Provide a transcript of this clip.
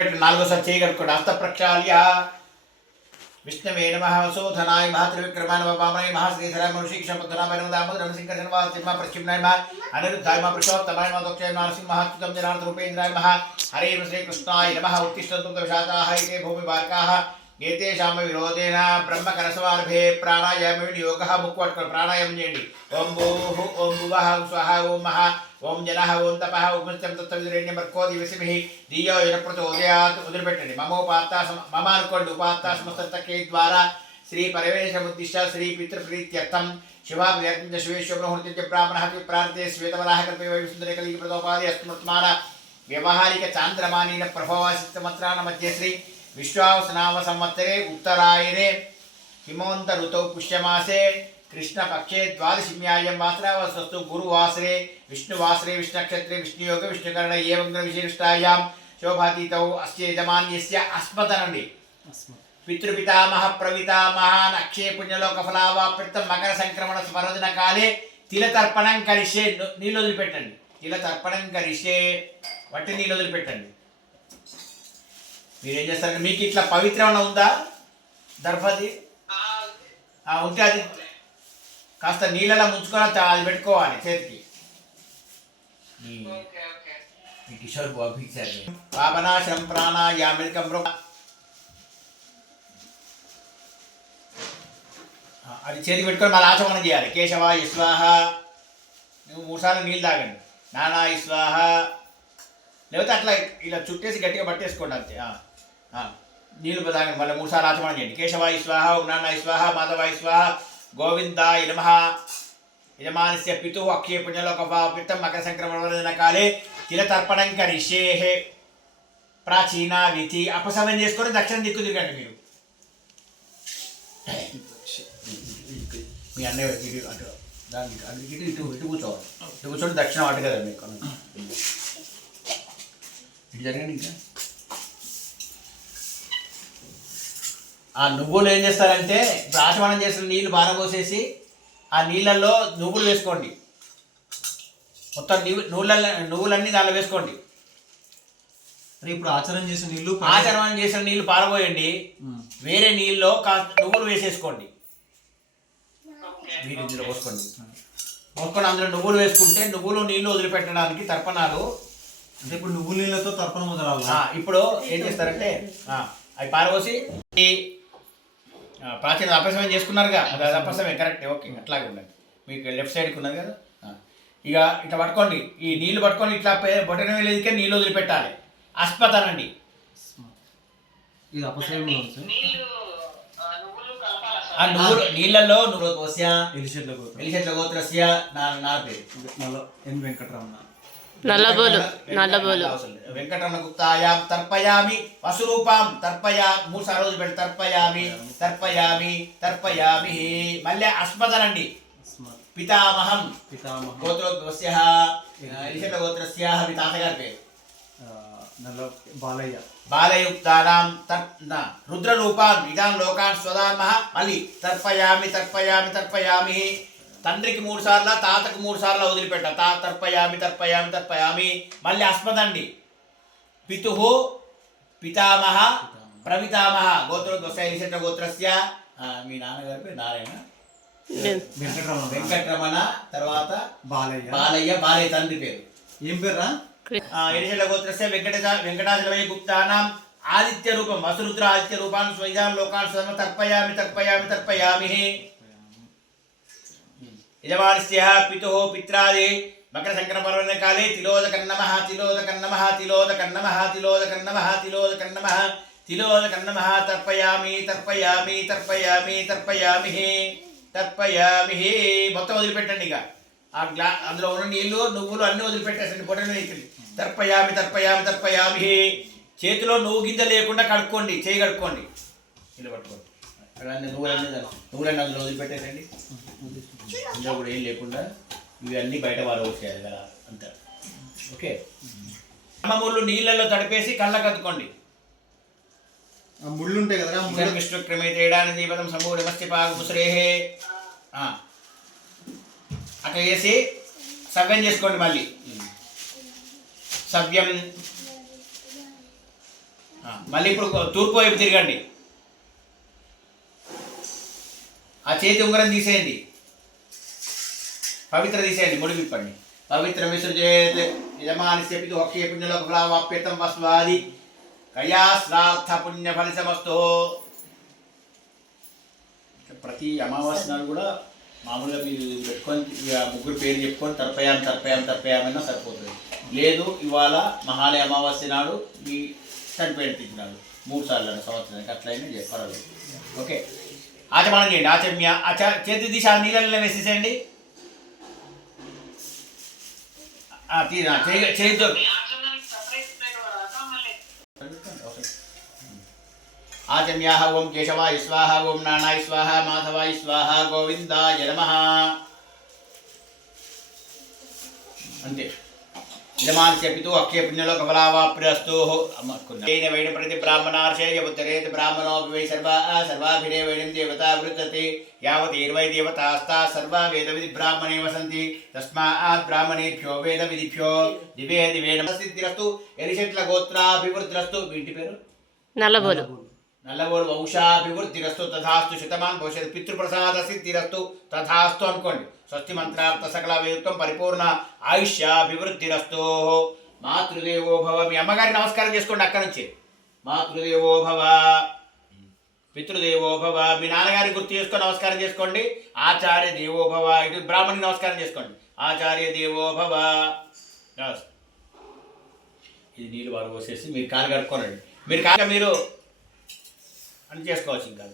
నాలుగోసారి చేయగలుగుకోండి. హస్త ప్రక్షాళ్య విష్ణవే నమః వసోధనాయ మహాత్రివిక్రమాయ నమః వామనాయ మహాశ్రీధరాయ మనుషీక్షపద్మనాభాయ నమః దామోదర నరసింహ శర్వాయ సింహ ప్రశ్చిమ్నాయ నమః అనిరుద్ధాయ నమః పురుషోత్తమాయ నమః దక్షాయ నరసింహాచ్యుతం జనార్దన రూపేంద్రాయ నమః హరే శ్రీకృష్ణాయ నమః ఉత్తిష్టంతు విశాఖాః ఇతే భూమి బార్కాః ఏతేషామ విరోధేన బ్రహ్మకరసమారభే ప్రాణాయామ వినియోగः ముక్కు పట్టుకొని ప్రాణాయామం చేయండి. ఓం భూః ఓం భువః స్వహ ఓం మహ ఓం జనః ఓం తపః ఓం తత్వవిదురేణ్యమర్కో దివసిమిః ధియో యన ప్రచోదయాత్. వదిలిపెట్టండి. మమ అనుకోండి. ఉపాత్త సమస్తకే ద్వారా శ్రీ పరమేశ్వరముద్దిశ్య శ్రీ పితృప్రీత్యర్థం శివాప్రియర్థం చ శివేశ్వరహృత్య బ్రాహ్మణः ప్రార్థే శ్వేతవరాహ కల్పే వైసుందరే కలిగి ప్రతోపాది అస్మత్మాన వ్యవహారిక చాంద్రమానీన ప్రభవాసితమత్రాన మధ్య శ్రీ विश्वावसनाम संवत्सरे उत्तरायणे हिमवंत ऋतौ पुष्यमासे कृष्णपक्षे द्वादशीम्यायं वासरावस्तु गुरुवासरे विष्णुवासरे विष्णुनक्षत्रे विष्णुयोग विष्णुकर्ण एवं विशिष्टायां शोभातीतौ अस्य यजमान्यस्य अस्मतनंडि पितृपितामह प्रवितामहान् अक्षय पुण्यलोकफलावाप्यर्थं मकर संक्रमण स्मरणदिन काले तिलतर्पणं करिष्ये. నీళ్ళు వదిలిపెట్టండి. తిలతర్పణం కరిష్యే. వట్టి నీళ్ళు వదిలిపెట్టండి. మీరేం చేస్తారంటే మీకు ఇట్లా పవిత్రమైన ఉందా దర్భది ఉంటే అది కాస్త నీళ్ళలో ముంచుకొని అది పెట్టుకోవాలి చేతికి. మీ కిషోర్ పంపించారు. పాపనాశం ప్రాణాయామికం అది చేతికి పెట్టుకొని మళ్ళీ ఆచమనం చేయాలి. కేశవాయ స్వాహ. నువ్వు 3 సార్లు నీళ్ళు తాగండి. నానాయ స్వాహ. లేకపోతే అట్లా ఇలా చుట్టేసి గట్టిగా పట్టేసుకోండి అంతే. నీళ్ళు తాగండి. మళ్ళీ 3 సార్లు ఆచమనం చేయండి. కేశవాయ స్వాహ ఓం నానాయ స్వాహ మాధవాయ స్వాహ గోవిందాయ నమః యజమానస్య పితుః అక్షయ పుణ్యలోకపాపితం మకర సంక్రమణ కాలే తిలతర్పణం కరిష్యే. ప్రాచీన విధి అపసమయం చేసుకొని దక్షిణ దిక్కు తిరగండి. మీరు మీ అన్నయ్య ఇటు అటు దానికి అటు ఇటు ఇటు ఇటు కూర్చోవాలి. ఇటు కూర్చోండి. దక్షిణం అటు కదా మీకు ఇటు జరగండి. ఇంకా ఆ నువ్వులు ఏం చేస్తారంటే ఇప్పుడు ఆచమనం చేసిన నీళ్ళు బారబోసేసి ఆ నీళ్ళల్లో నువ్వులు వేసుకోండి. మొత్తం నువ్వులన్నీ దానిలో వేసుకోండి. ఇప్పుడు ఆచరణ చేసిన నీళ్ళు పారబోయండి. వేరే నీళ్ళలో కాస్త నువ్వులు వేసేసుకోండి. నీళ్ళు ఇందులో పోసుకోండి. అందులో నువ్వులు వేసుకుంటే నువ్వులు నీళ్ళు వదిలిపెట్టడానికి తర్పణాలు. అంటే ఇప్పుడు నువ్వుల నీళ్ళతో తర్పణం వదలాలి. ఇప్పుడు ఏం చేస్తారంటే అవి పారబోసి ప్రాచీన అపసమయం చేసుకున్నారుగా. అది అపసమయం కరెక్ట్. ఓకే అట్లాగే ఉండండి. మీకు లెఫ్ట్ సైడ్కి ఉన్నది కదా. ఇక ఇట్లా పట్టుకోండి. ఈ నీళ్ళు పట్టుకొని ఇట్లా బొటన వేలేదికే నీళ్ళు వదిలిపెట్టాలి. అస్పతనండి. ఇది అపసమయం. నువ్వులు నీళ్ళల్లో ఎలిచెట్ల గోత్రస్య నా పేరు ఎన్ వెంకటరమణ నల్లబోలు వెంకటరమణ గుప్తాయాం తర్పయామి వసురూపాం 3 సార్లు రోజు పెట్టి తర్పయామి. మళ్ళీ అస్మదనండి. పితామహం గోత్రోద్వస్య ఎలిచెట్ల గోత్రస్య మీ తాతగారి పేరు బాలయుక్తానాం రుద్రరూపాన్ ఇదాన్ లోకాన్ స్వదామః. మళ్ళీ తర్పయామి. తండ్రికి 3 సార్లు తాతకు 3 సార్లు వదిలిపెట్ట. తర్పయామి. మళ్ళీ అస్మదండి. పితుః పితామహ ప్రవితామహ గోత్రోద్వస్య ఎలిచెట్ల గోత్రస్య మీ నాన్నగారి పేరు నారాయణ వెంకటరమణ. తర్వాత బాలయ్య తండ్రి పేరు ఏం పేరు? ఎలిచెట్ల గోత్రస్య వెంకటాచలమయ గుప్తానాం ఆదిత్య రూపం వసురుద్ర ఆదిత్య రూపాన్ స్వైదాన్ లోకాన్ స్వధర్మ తర్పయామి. యజమానస్య పితుః పిత్రాది మకర సంక్రమణ కాలే తిలోదకన్నమః తర్పయామి. మొత్తం వదిలిపెట్టండి. ఇక అందులో ఉన్న నీళ్లు నువ్వులు అన్నీ వదిలిపెట్టేసండి. పొట్టని తర్పయామి. చేతిలో నువ్వు గింజ లేకుండా కడుక్కోండి. చేయి కడుక్కోండి. ఇలా పట్టుకోండి. నువ్వులన్నీ అందులో వదిలిపెట్టేసండి. ఇందులో కూడా ఏం లేకుండా ఇవి అన్నీ బయట వారు వచ్చేయాలి కదా అంతా. ఓకే. ముళ్ళు నీళ్ళల్లో తడిపేసి కళ్ళకు అద్దుకోండి. ముళ్ళు ఉంటాయి కదా. విష్ణుక్రమే తేడాని దీపదం సమూఢ మస్తిపాగు ముసరేహే అట్లా వేసి సవ్యం చేసుకోండి. మళ్ళీ సవ్యం మళ్ళీ ఇప్పుడు తూర్పు వైపు తిరగండి. ఆ చేతి ఉంగరం తీసేయండి, పవిత్ర తీసేయండి, ముడి విప్పండి. పవిత్ర విసృజేత్ యజమానస్య పితు అక్షయ పుణ్యలోక ఫలావాప్యతం వస్వాది కయాశ్రార్థ పుణ్య ఫలితమస్తు. ప్రతి అమావాస్య నాడు కూడా మామూలుగా మీరు పెట్టుకొని ముగ్గురు పేరు చెప్పుకొని తర్పయామైనా సరిపోతుంది. లేదు ఇవాళ మహాలయ అమావాస్య నాడు మీ చనిపోయిన తిథి నాడు 3 సార్లు సంవత్సరానికి అట్లయినా చెప్పాలి. ఓకే, ఆచమనం చేయండి. ఆచమ్య చేతి దిశ నీళ్ళల్లో వేసేసేయండి. చేతితో ఆచమ్యాహ ఓం కేశవాయ స్వాహ, ఓం నానాయ స్వాహ, మాధవాయ స్వాహ, గోవిందాయ నమః. అంతే. యజమానస్య పితు అక్షయ పుణ్యలోక ఫలావాప్యస్తు. వైన ప్రతి బ్రాహ్మణార్షయ ఉత్తరేతి బ్రాహ్మణోపి వై సర్వాభిరే వైనం దేవతా వృద్ధతే యావత్ 20 దేవతాస్తా సర్వా వేద విధి బ్రాహ్మణే వసంతి తస్మాత్ బ్రాహ్మణేభ్యో వేద విధిభ్యో దివే దివే నమసిద్ధిరస్తు. ఎరిషెట్ల గోత్రాభివృద్ధిరస్తు. వీటి పేరు నల్లబోలు వంశాభివృద్ధిరస్తు తథాస్తు. శతమాన్ భవిష్యత్ పితృప్రసాద సిద్ధిరస్తు తథాస్తు అనుకోండి. స్వస్తి మంత్రార్థ సకల వేయుక్తం పరిపూర్ణ ఆయుష్యాభివృద్ధిరస్తు. మాతృదేవో భవ. మీ అమ్మగారికి నమస్కారం చేసుకోండి అక్కడి నుంచి. మాతృదేవో భవ, పితృదేవో భవ. మీ నాన్నగారికి గుర్తు చేసుకొని నమస్కారం చేసుకోండి. ఆచార్య దేవో భవ. ఇటు బ్రాహ్మణుని నమస్కారం చేసుకోండి. ఆచార్య దేవో భవ. ఇది నీళ్ళు బాగా పోసేసి మీరు కాలు కడుక్కోనండి. మీరు కాక మీరు అని చేసుకోవచ్చు. ఇంకా